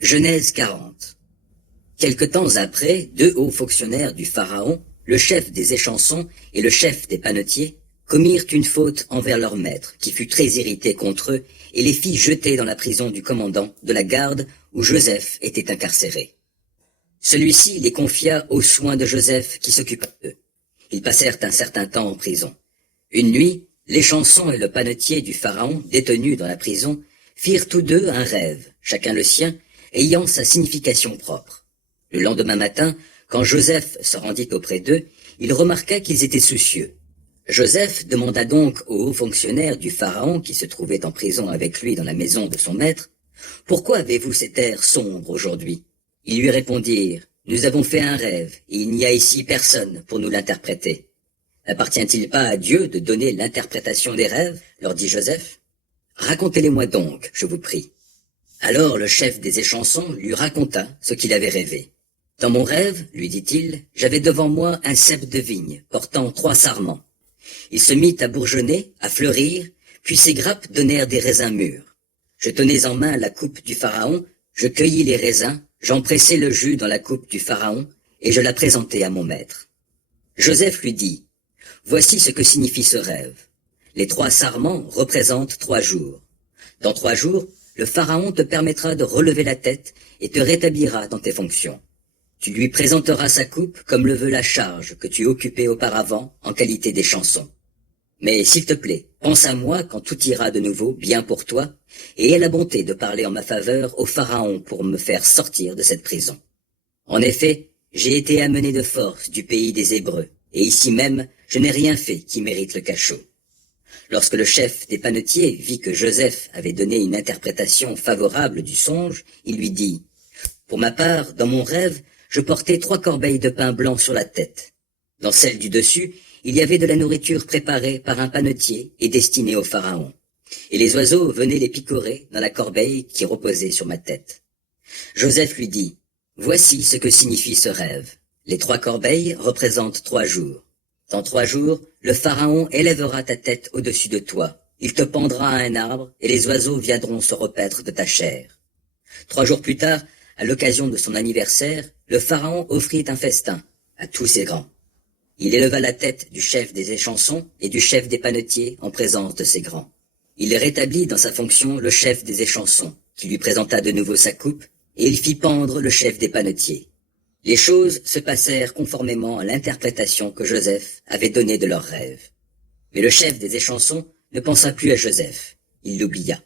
Genèse 40. Quelque temps après, deux hauts fonctionnaires du Pharaon, le chef des échansons et le chef des panetiers, commirent une faute envers leur maître, qui fut très irrité contre eux, et les fit jeter dans la prison du commandant de la garde où Joseph était incarcéré. Celui-ci les confia aux soins de Joseph qui s'occupa d'eux. Ils passèrent un certain temps en prison. Une nuit, l'échanson et le panetier du Pharaon, détenus dans la prison, firent tous deux un rêve, chacun le sien, ayant sa signification propre. Le lendemain matin, quand Joseph se rendit auprès d'eux, il remarqua qu'ils étaient soucieux. Joseph demanda donc aux hauts fonctionnaires du Pharaon qui se trouvaient en prison avec lui dans la maison de son maître, « Pourquoi avez-vous cet air sombre aujourd'hui ?» Ils lui répondirent, « Nous avons fait un rêve, et il n'y a ici personne pour nous l'interpréter. » « N'appartient-il pas à Dieu de donner l'interprétation des rêves ?» leur dit Joseph. « Racontez-les-moi donc, je vous prie. » Alors le chef des échansons lui raconta ce qu'il avait rêvé. « Dans mon rêve, lui dit-il, j'avais devant moi un cep de vigne, portant 3 sarments. Il se mit à bourgeonner, à fleurir, puis ses grappes donnèrent des raisins mûrs. Je tenais en main la coupe du Pharaon, je cueillis les raisins, j'en pressai le jus dans la coupe du Pharaon, et je la présentai à mon maître. Joseph lui dit, « Voici ce que signifie ce rêve. Les 3 sarments représentent 3 jours. Dans 3 jours, le Pharaon te permettra de relever la tête et te rétablira dans tes fonctions. Tu lui présenteras sa coupe comme le veut la charge que tu occupais auparavant en qualité d'échanson. Mais s'il te plaît, pense à moi quand tout ira de nouveau bien pour toi, et aie la bonté de parler en ma faveur au Pharaon pour me faire sortir de cette prison. En effet, j'ai été amené de force du pays des Hébreux, et ici même, je n'ai rien fait qui mérite le cachot. » Lorsque le chef des panetiers vit que Joseph avait donné une interprétation favorable du songe, il lui dit, « Pour ma part, dans mon rêve, je portais 3 corbeilles de pain blanc sur la tête. Dans celle du dessus, il y avait de la nourriture préparée par un panetier et destinée au Pharaon. Et les oiseaux venaient les picorer dans la corbeille qui reposait sur ma tête. » Joseph lui dit, « Voici ce que signifie ce rêve. Les 3 corbeilles représentent 3 jours. Dans 3 jours, le Pharaon élèvera ta tête au-dessus de toi. Il te pendra à un arbre, et les oiseaux viendront se repaître de ta chair. 3 jours plus tard, à l'occasion de son anniversaire, le Pharaon offrit un festin à tous ses grands. Il éleva la tête du chef des échansons et du chef des panetiers en présence de ses grands. Il rétablit dans sa fonction le chef des échansons, qui lui présenta de nouveau sa coupe, et il fit pendre le chef des panetiers. Les choses se passèrent conformément à l'interprétation que Joseph avait donnée de leurs rêves. Mais le chef des échansons ne pensa plus à Joseph, il l'oublia.